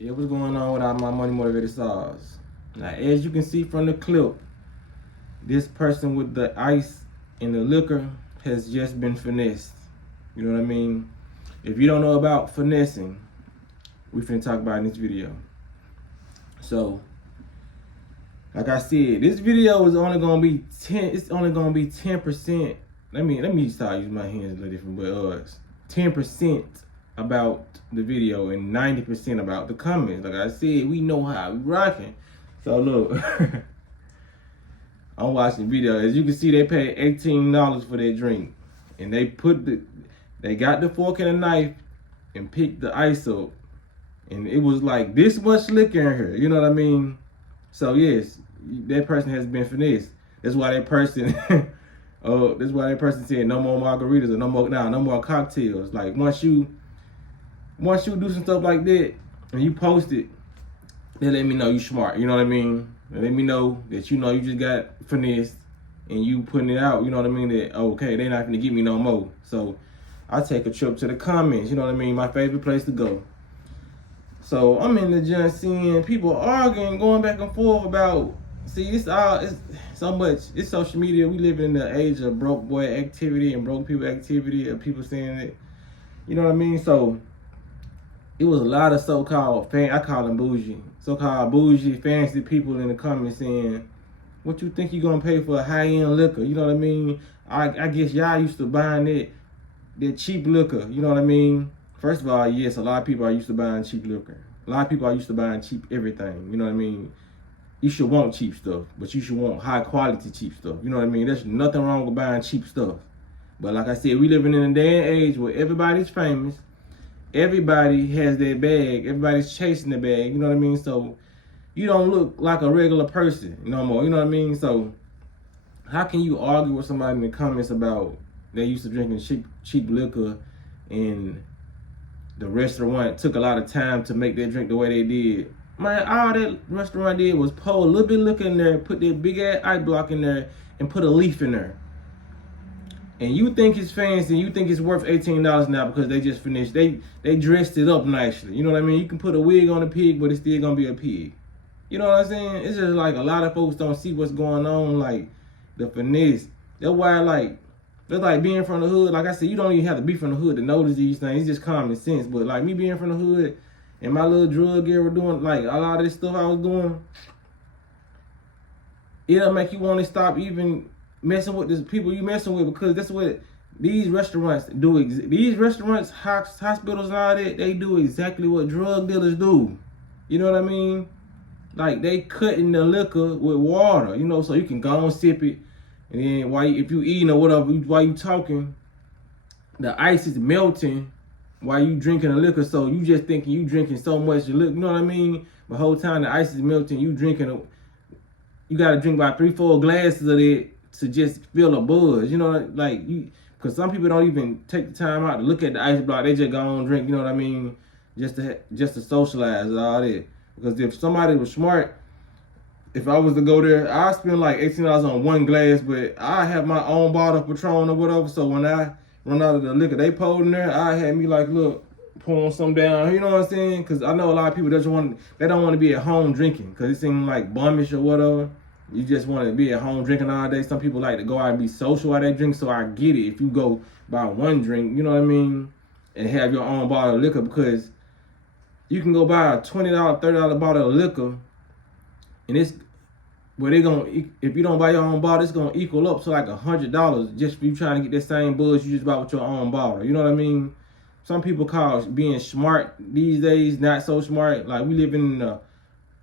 Yeah, what's going on with all my money motivated stars? Now, as you can see from the clip, this person with the ice and the liquor has just been finessed. You know what I mean? If you don't know about finessing, we finna talk about it in this video. So, like I said, this video is only gonna be 10. It's only gonna be 10%. Let me start using my hands a little different, but 10% about the video and 90% about the comments. Like I said, we know how we rocking. So look, I'm watching the video. As you can see, they paid $18 for their drink, and they got the fork and the knife and picked the ice up, and it was like this much liquor in here. You know what I mean? So yes, that person has been finessed. That's why that person, that's why that person said no more margaritas or no more cocktails. Like once you do some stuff like that and you post it, they let me know you smart. You know what I mean? They let me know that you just got finessed and you putting it out. You know what I mean? That okay, they not gonna give me no more. So I take a trip to the comments. You know what I mean? My favorite place to go. So I'm in the joint seeing people arguing, going back and forth about. See, it's so much. It's social media. We live in the age of broke boy activity and broke people activity, of people saying it. You know what I mean? So it was a lot of so-called I call them bougie, so-called bougie fancy people in the comments saying, "What you think you gonna pay for a high-end liquor?" You know what I mean? I guess y'all used to buying that cheap liquor. You know what I mean? First of all, yes, a lot of people are used to buying cheap liquor. A lot of people are used to buying cheap everything. You know what I mean? You should want cheap stuff, but you should want high quality cheap stuff. You know what I mean? There's nothing wrong with buying cheap stuff. But like I said, we living in a day and age where everybody's famous. Everybody has their bag. Everybody's chasing the bag. You know what I mean? So you don't look like a regular person no more. You know what I mean? So how can you argue with somebody in the comments about they used to drinking cheap liquor and the restaurant took a lot of time to make their drink the way they did? Man, all that restaurant did was pour a little bit of liquor in there, put that big ass ice block in there, and put a leaf in there. And you think it's fancy, you think it's worth $18 now because they just finished. They dressed it up nicely. You know what I mean? You can put a wig on a pig, but it's still gonna be a pig. You know what I'm saying? It's just like a lot of folks don't see what's going on, like the finesse. That's why that's like being from the hood. Like I said, you don't even have to be from the hood to notice these things. It's just common sense. But like me being from the hood and my little drug era doing like a lot of this stuff I was doing, it'll make you want to stop even messing with the people you messing with, because that's what these restaurants do. These restaurants, hospitals, and all that, they do exactly what drug dealers do. You know what I mean? Like they cutting the liquor with water, you know, so you can go and sip it, and then if you eating or whatever, while you talking, the ice is melting while you drinking the liquor. So you just thinking you drinking so much liquor, you know what I mean? The whole time the ice is melting, you drinking. You gotta drink about 3-4 glasses of it to just feel a buzz. You know, like because some people don't even take the time out to look at the ice block. They just go on and drink. You know what I mean? Just to socialize and all that. Because if somebody was smart, if I was to go there, I'd spend like $18 on one glass, but I have my own bottle of Patron or whatever. So when I run out of the liquor they poured in there, I had me like, look, pouring some down. You know what I'm saying? Because I know a lot of people don't want to be at home drinking because it seems like bummish or whatever. You just want to be at home drinking all day. Some people like to go out and be social while they drink. So I get it. If you go buy one drink, you know what I mean, and have your own bottle of liquor, because you can go buy a $20, $30 bottle of liquor, and it's where if you don't buy your own bottle, it's gonna equal up to like $100 just for you trying to get that same buzz you just bought with your own bottle. You know what I mean? Some people call being smart these days not so smart. Like we live in a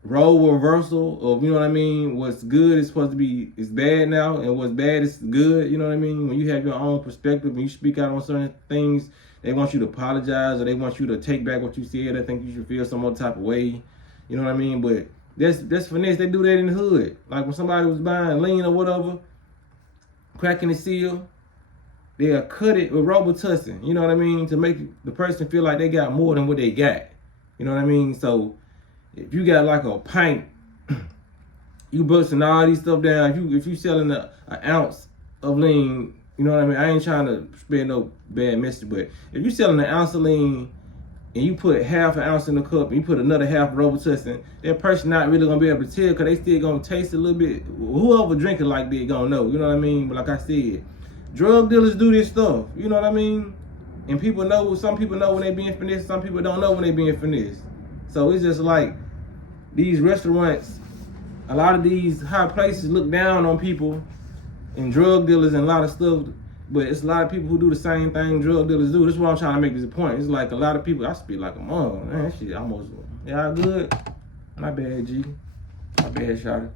role reversal of, you know what I mean, what's good is supposed to be is bad now, and what's bad is good. You know what I mean? When you have your own perspective and you speak out on certain things, they want you to apologize or they want you to take back what you said. They think you should feel some other type of way. You know what I mean? But that's finesse. They do that in the hood. Like when somebody was buying lean or whatever, cracking the seal, they'll cut it with Robitussin. You know what I mean? To make the person feel like they got more than what they got. You know what I mean? So if you got like a pint, you busting all these stuff down. If you selling an ounce of lean, you know what I mean? I ain't trying to spread no bad message, but if you selling an ounce of lean and you put half an ounce in the cup and you put another half of Robitussin, that person not really gonna be able to tell because they still gonna taste a little bit. Whoever drinking like that gonna know, you know what I mean? But like I said, drug dealers do this stuff, you know what I mean? And people know, some people know when they being finessed, some people don't know when they being finessed. So it's just like these restaurants, a lot of these high places look down on people and drug dealers and a lot of stuff. But it's a lot of people who do the same thing drug dealers do. This is what I'm trying to make this point. It's like a lot of people, I speak like a mom. Man, that shit almost, y'all good? Not bad, G. Not bad, shawty.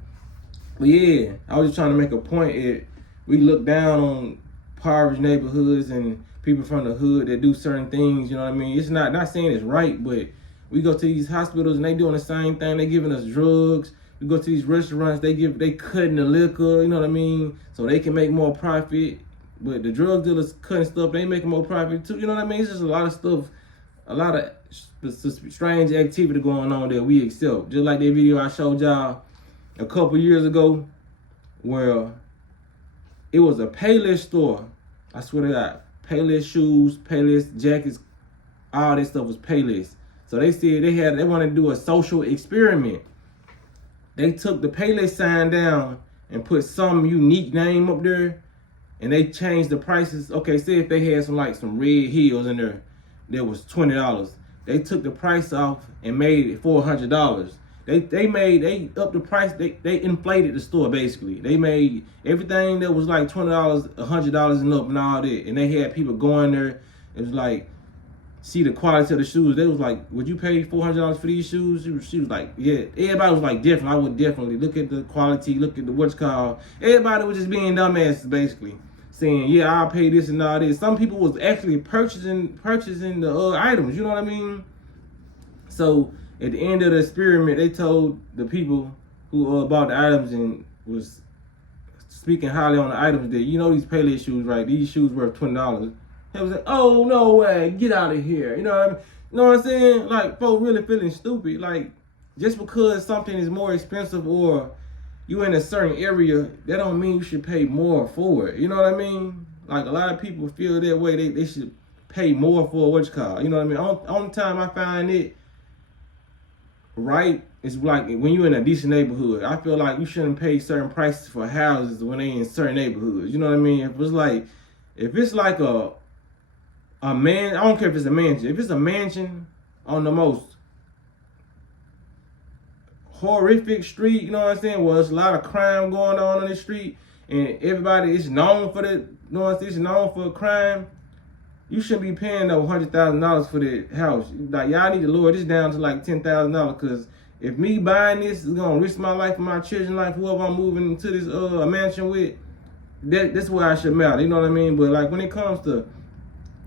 But yeah, I was just trying to make a point. We look down on impoverished neighborhoods and people from the hood that do certain things, you know what I mean? It's not saying it's right, but we go to these hospitals and they doing the same thing. They giving us drugs. We go to these restaurants, they cutting the liquor, you know what I mean? So they can make more profit. But the drug dealers cutting stuff, they making more profit too. You know what I mean? It's just a lot of stuff, a lot of strange activity going on that we accept. Just like that video I showed y'all a couple years ago where it was a Payless store. I swear to God, Payless shoes, Payless jackets, all this stuff was Payless. So they said they wanted to do a social experiment. They took the Payless sign down and put some unique name up there. And they changed the prices. Okay, say if they had some red heels in there that was $20. They took the price off and made it $400. They upped the price, they inflated the store basically. They made everything that was like $20, $100 and up and all that. And they had people going there. It was like, see the quality of the shoes. They was like, would you pay $400 for these shoes? She was like, yeah. Everybody was like different. I would definitely look at the quality, look at the what's called. Everybody was just being dumbasses basically. Saying, yeah, I'll pay this and all this. Some people was actually purchasing the items, you know what I mean? So at the end of the experiment, they told the people who bought the items and was speaking highly on the items that, you know, these Payless shoes, right? These shoes worth $20. They was like, oh, no way, get out of here. You know what I mean? You know what I'm saying? Like, folks really feeling stupid. Like, just because something is more expensive or you in a certain area, that don't mean you should pay more for it. You know what I mean? Like a lot of people feel that way. They should pay more for what's called. You know what I mean? Only time I find it right is like when you're in a decent neighborhood. I feel like you shouldn't pay certain prices for houses when they in certain neighborhoods. You know what I mean? If it's like a man, I don't care if it's a mansion. If it's a mansion on the most horrific street, you know what I'm saying? Well, there's a lot of crime going on the street, and everybody is known for that. You know what I'm saying? It's known for crime. You shouldn't be paying no $100,000 for that house. Like y'all need to lower this down to like $10,000, because if me buying this is gonna risk my life and my children's life, whoever I'm moving to this mansion with, that's where I should matter. You know what I mean? But like when it comes to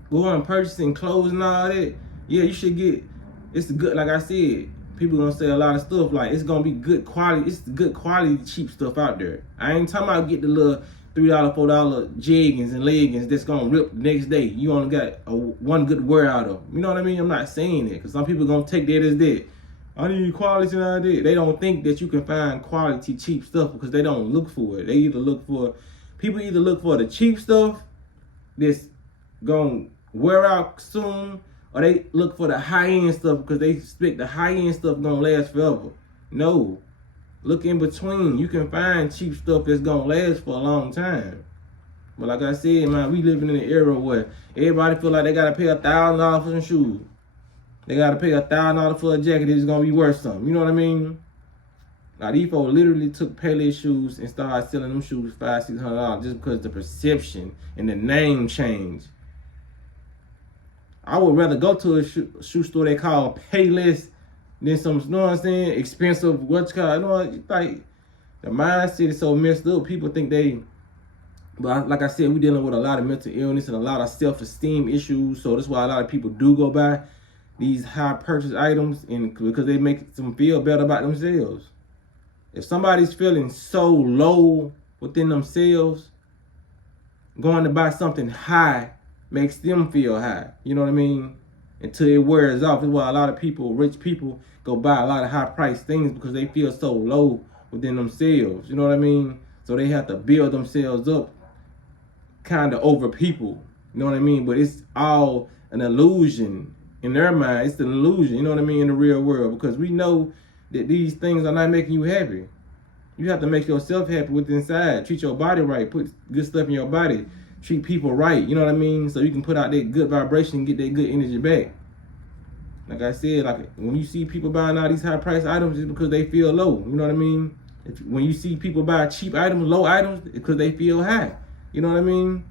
going purchasing clothes and all that, yeah, you should get. It's good. Like I said, people gonna say a lot of stuff like it's gonna be good quality. It's good quality cheap stuff out there. I ain't talking about get the little $3, $4 jeggings and leggings that's gonna rip the next day. You only got one good wear out of them. You know what I mean? I'm not saying that because some people gonna take that as that. I need quality and all that. They don't think that you can find quality cheap stuff because they don't look for it. People either look for the cheap stuff that's gonna wear out soon, or they look for the high-end stuff because they expect the high-end stuff gonna last forever. No. Look in between. You can find cheap stuff that's gonna last for a long time. But like I said, man, we living in an era where everybody feel like they gotta pay $1,000 for some shoes. They gotta pay $1,000 for a jacket that's gonna be worth something. You know what I mean? Like these folks literally took Payless shoes and started selling them shoes $500, $600 just because the perception and the name changed. I would rather go to a shoe store they call Payless than some, you know what I'm saying, expensive, what's called, you know, like, the mindset is so messed up. People think but like I said, we're dealing with a lot of mental illness and a lot of self-esteem issues, so that's why a lot of people do go buy these high purchase items, and because they make them feel better about themselves. If somebody's feeling so low within themselves, going to buy something high makes them feel high, you know what I mean? Until it wears off. That's why a lot of people, rich people, go buy a lot of high-priced things because they feel so low within themselves, you know what I mean? So they have to build themselves up kind of over people, you know what I mean? But it's all an illusion, in their mind, it's an illusion, you know what I mean, in the real world, because we know that these things are not making you happy. You have to make yourself happy with inside. Treat your body right. Put good stuff in your body. Treat people right, you know what I mean? So you can put out that good vibration and get that good energy back. Like I said, like when you see people buying all these high price items, it's because they feel low, you know what I mean? When you see people buy cheap items, low items, it's because they feel high, you know what I mean?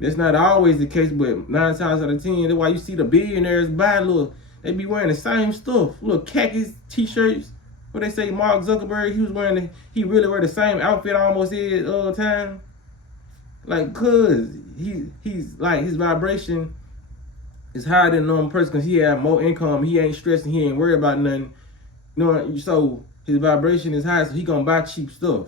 That's not always the case, but 9 times out of 10, that's why you see the billionaires buy they be wearing the same stuff, little khakis, t-shirts. What they say, Mark Zuckerberg, he really wear the same outfit almost every time. Like, cause he's like, his vibration is higher than a normal person because he have more income, he ain't stressing, he ain't worried about nothing. You know, so his vibration is high, so he gonna buy cheap stuff.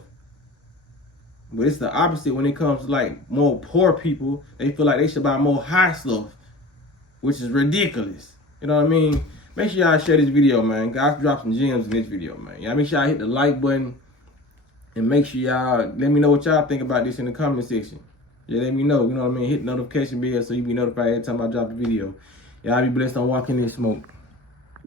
But it's the opposite when it comes to like more poor people. They feel like they should buy more high stuff, which is ridiculous. You know what I mean? Make sure y'all share this video, man. Guys, drop some gems in this video, man. Y'all make sure y'all hit the like button. And make sure y'all let me know what y'all think about this in the comment section. Yeah, let me know. You know what I mean? Hit the notification bell so you be notified every time I drop a video. Y'all be blessed on walking this smoke.